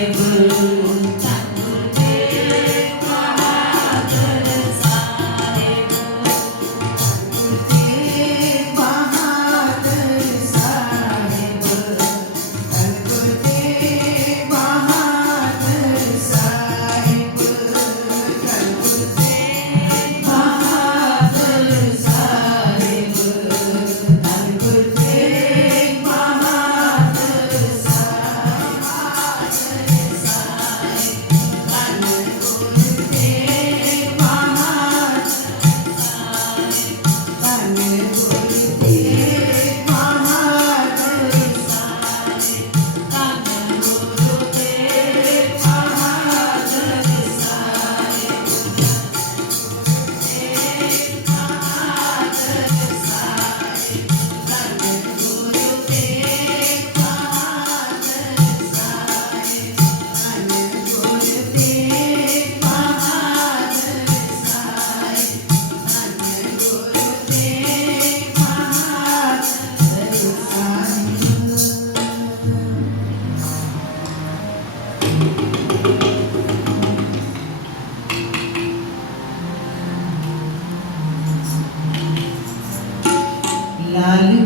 Bible. Dale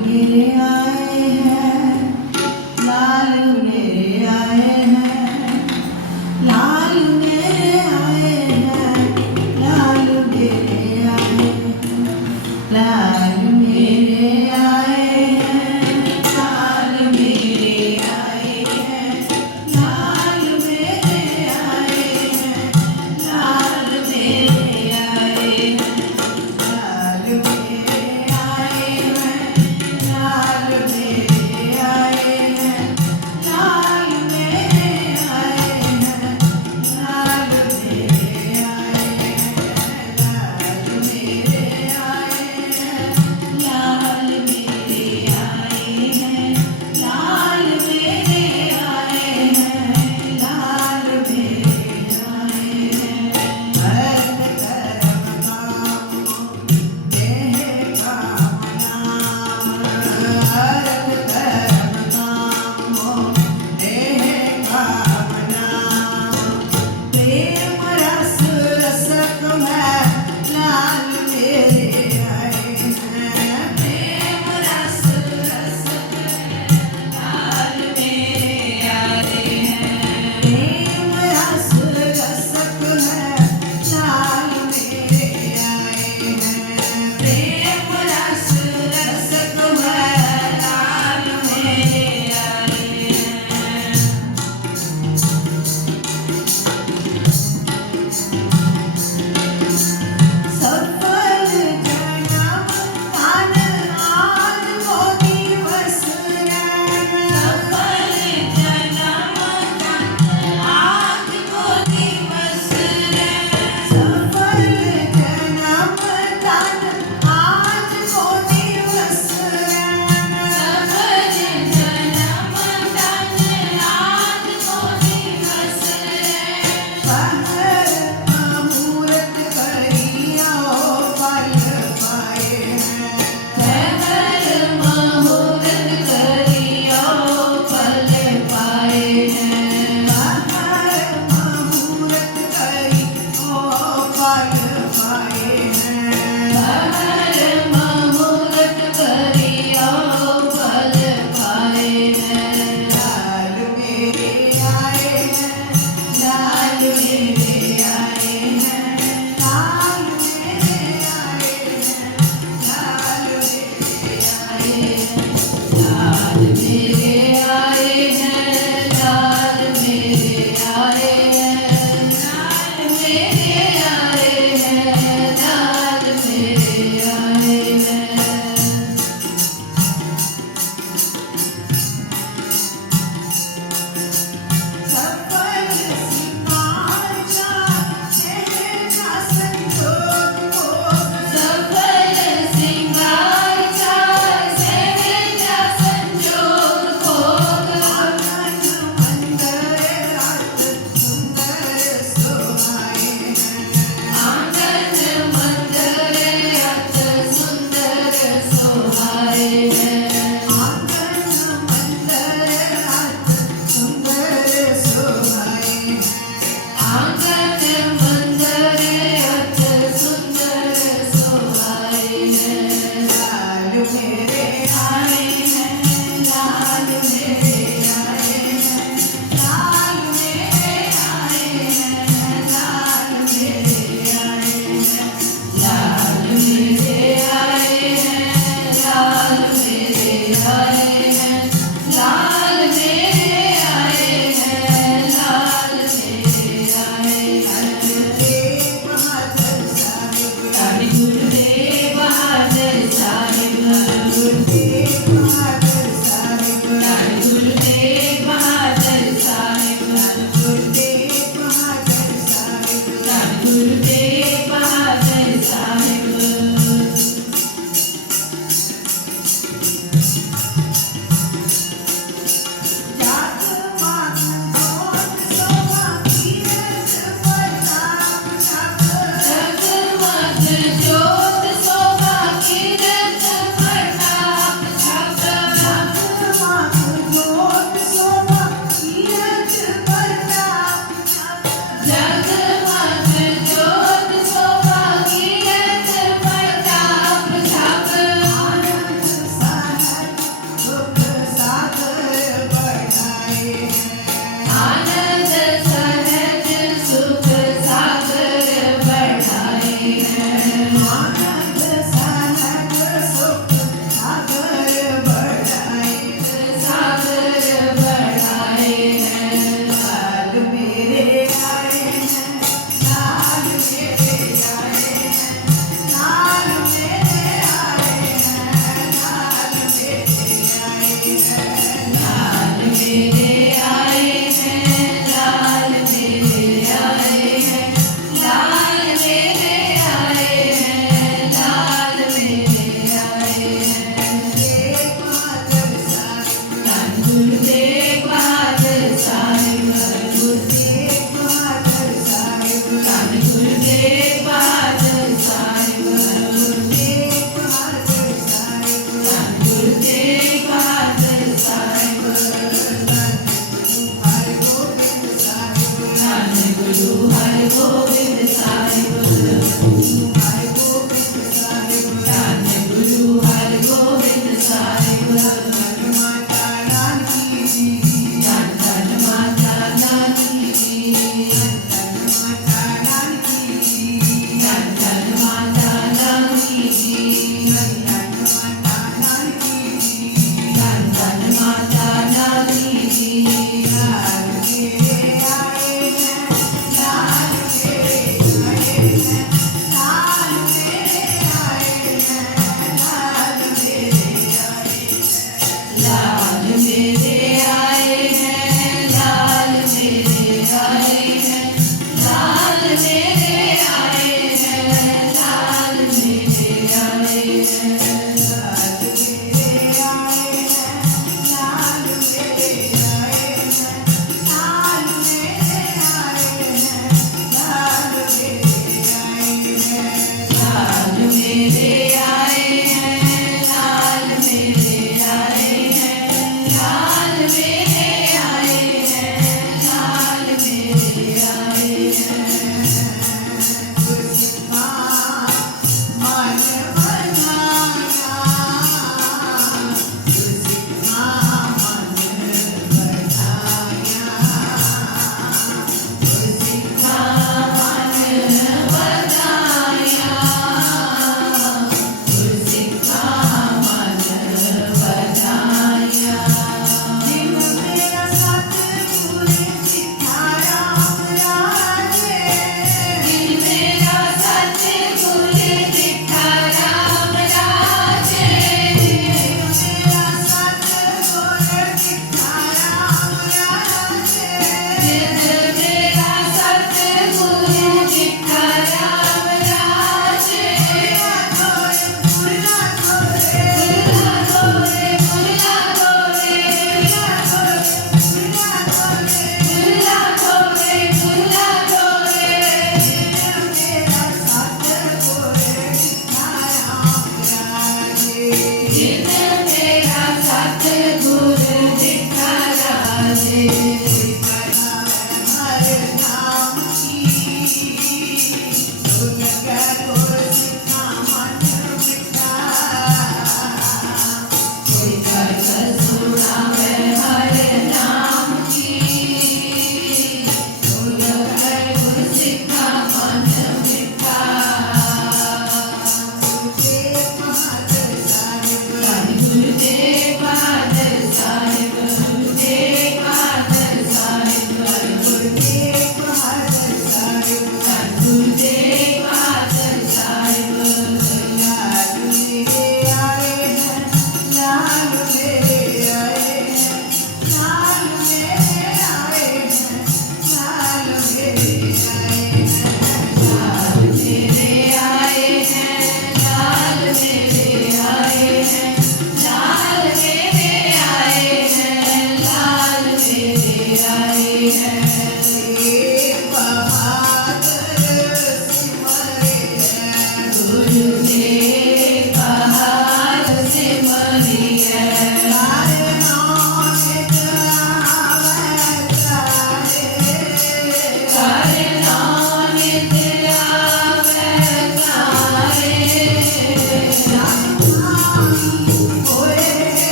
I believe, I believe, I believe.